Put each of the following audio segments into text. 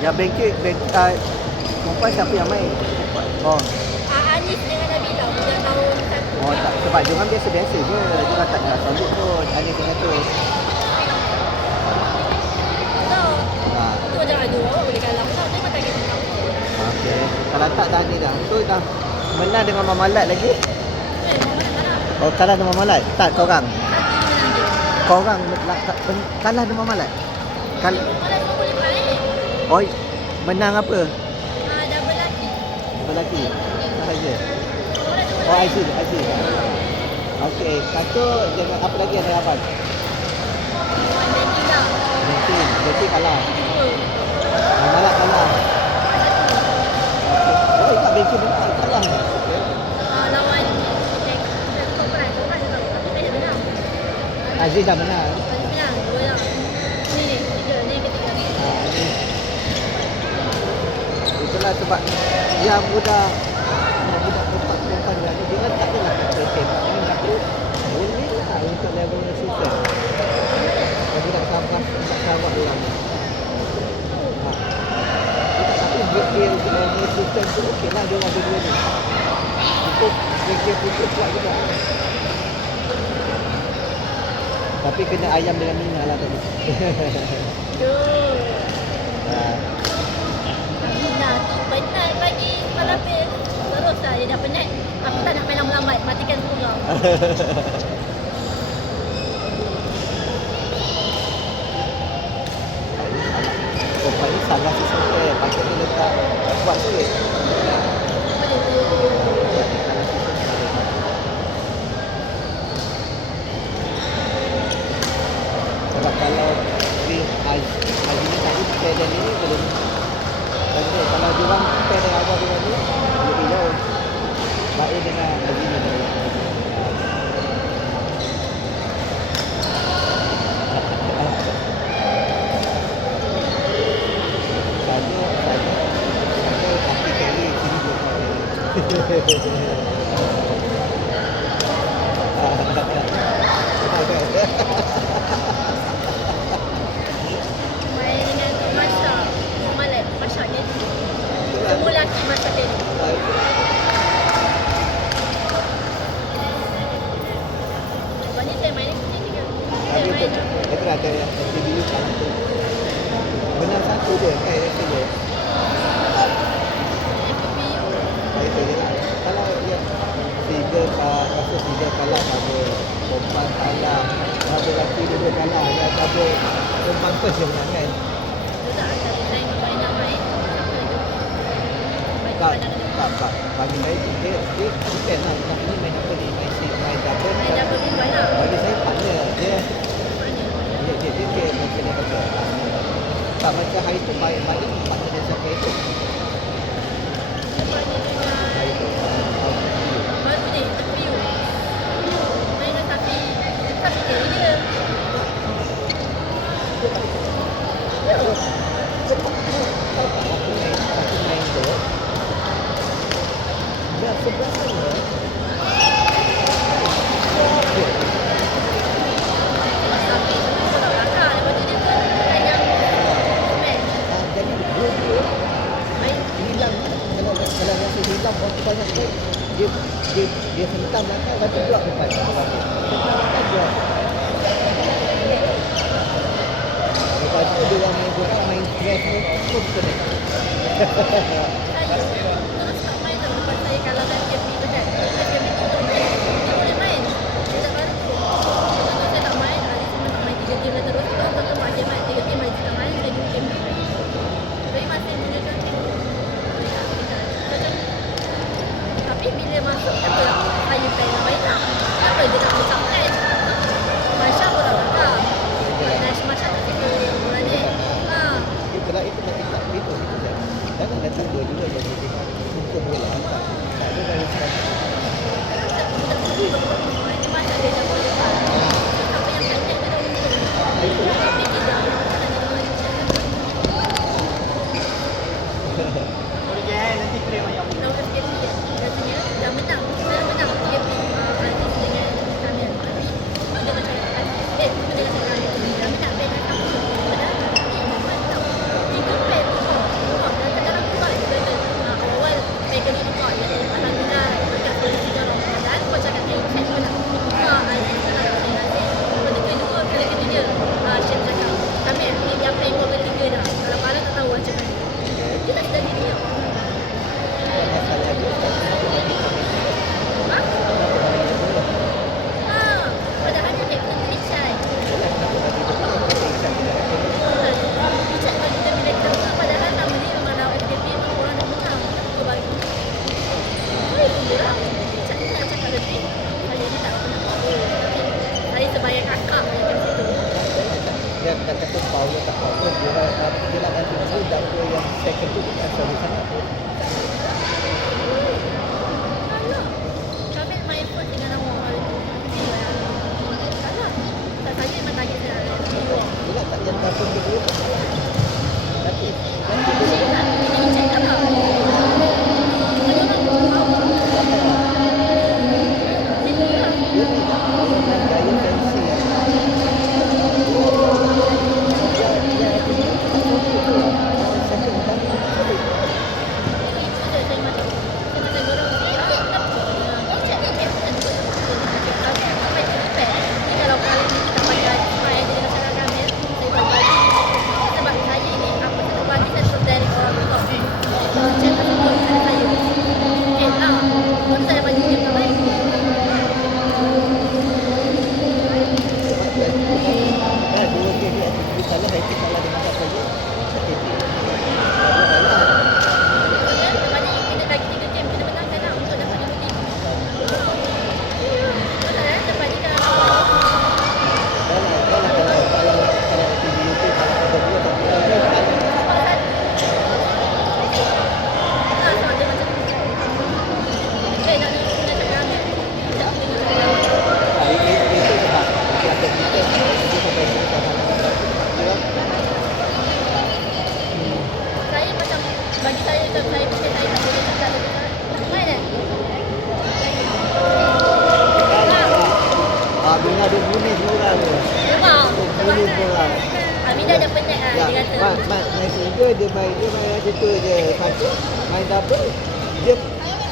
Yang perempuan siapa yang main? Oh. Anis dengan Nabila punya tahun 1. Oh tak, sebab dia orang biasa-biasa je. Dia orang tak nak sambut pun. Anis dengan tu. Tahu. Ha. Tu macam ada awak boleh kalah pula. Dia memang tak kena apa. Okey. Kalau tak dah ni dah. So dah menang dengan Mama Lat lagi. Mama nak kalah. Oh kalah dengan Mama Lat? Tak korang. Satu dia menang je. Korang kalah dengan Mama Lat? Malah semua boleh main. Oh menang apa? Double laki. Lelaki. Sahaja. Malah double Oh laki. I see. Okey. Satu jangan apa lagi yang harapan? Banking lah. Banking kalah. 2. Mama Lat kalah. Okay. Oh ingat Banking menang kalah. Lawan Korporat je tahu. Tapi saya dah menang. Aziz dah menang. Aziz menang. 2 lah. Ni ketiga. Ni ketiga. Itulah sebab yang budak perempuan dia kan tak adalah kata tembak ni tapi boleh lah untuk level assistant. Budak Sarawak dia orang. Tapi dia level assistant tu okey lah dia orang berdua ni. Cukup dia putih kuat juga. Tapi kena ayam dengan Mina lah tadi. Nah, tu penat bagi kepala pil. Terus lah dia dah penat. Aku tak nak main lambat-lambat. Matikan semua. Kompas ni salah sesuatu patut dia letak buat sikit. Sebab kalau si Haji ni tadi pakai dan ini belum. Kalau dia orang pakai dari awal dengan ni lebih jauh. Baik dengan Haji ni tadi. Saya kaki kali sini Main dengan Masya. Malat. Masya ni. Semua lelaki Masya ni. Lepas ni saya main ni juga. Saya main Dia kena ada aktiviti kalah tu. Menang satu je kan rasanya. FPU. Itu je lah. Kalau dia rasa tiga kalah ada perempuan kalah, ada lelaki dua kalah, ada perempuan first je menang kan. Tu tak ada design main nak main. Tak, bagi saya dia depend lah. Nak ni main apa ni, main double. Main double perempuan lah. Bagi saya partner dia kena kata. Tak macam hari tu main partner dia siapa itu. Hari tu. Baru ni, FPU. Main dengan Safi. Safi dia. Aku main tu. Dia sebenarnya Safi tu kalau belakang. Lepas tu dia tu pegang smash. jadi dua Main hilang. Kalau rasa hilang waktu banyak tu dia hentam belakang lepas tu block depan. Tak block. Lepas tu dia orang main bola main stress ni terus kena. saya terus tak main tau. Lepas saya kalahkan KP tu kan. KP tu untuk main. Dia boleh main. Dia tak bantu. Lepas tu saya tak main. Hari semua tak main 3 game dah terus. Lepas tu Mak Jem main 3 game. Mak Jem tak main. Saya 2 game. Tapi masih menunjukkan tapi bila masuk kenapa saya plan nak main lah. Kenapa dia nak become plan? Masya bola belakang. Nash Masya tak suka bola ni. Itulah itu je. Janganlah cuba juga jadi suka bola. Tak ada dari sekarang. Masya dia dah bola depan. Siapa yang pendek dia dah untung. Tapi kita Nanti frame ayam. lawan KP rasanya dah menang. Kita dah menang KP Aziz dengan Kamil. Tapi dia macam dia dengan Kamil. Dah menang band dengan Kamil. Padahal Memang tak. Itu band. second tu bukan sorry sangat pun. Salah. Kami main pun dengan awak hari tu. Salah. Tak saja memang tanya saya. Bila tak jantan pun dia tak salah. Tapi Cik tak? Ini cik tak apa? Dia dia tidak orang gaya fancy. Dua game dia salah, itu salah dengan tak saja. Okey. Kalau TV YouTube kalau ada dua tapi itu sebab dia ada kita dia sampai Saya macam bagi saya macam saya fikir saya tak boleh cakap lebih main bila ada bunyi semua orang tu. memang Bunyi semua orang. Aminah dah penat lah dia kata Main single dia main macam tu je. Satu main double dia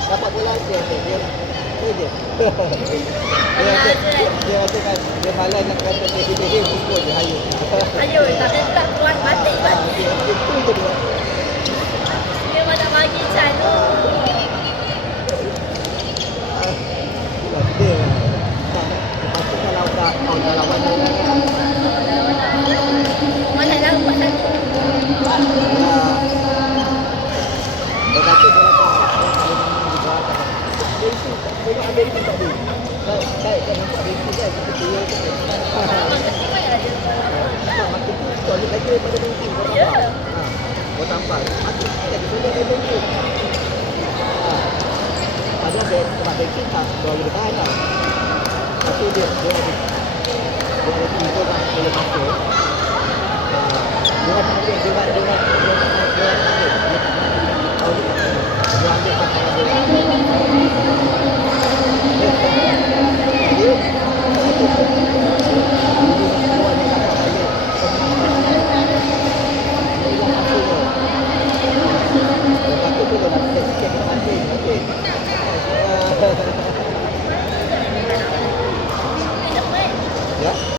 dapat bola dia tu je. Dia rasa kan dia malas nak kata dia pukul je hayuk. ayo tapi tak kuat batik Dia tu je dia. dia nak bagi calo Dia lepas tu kalau tak lawan orang kan. mana dah buat satu Dia kata bola bola ada itu tak ada. Baik kan nampak dia tu kan kita dia tu. memang kecil banyak ada Makin tu soalan lagi daripada bengkel. Ya. Kau tampak. Makin tak boleh ada bengkel. Ada tempat bengkel tak bawa depan lah. Satu dia ada tiga kan boleh masuk.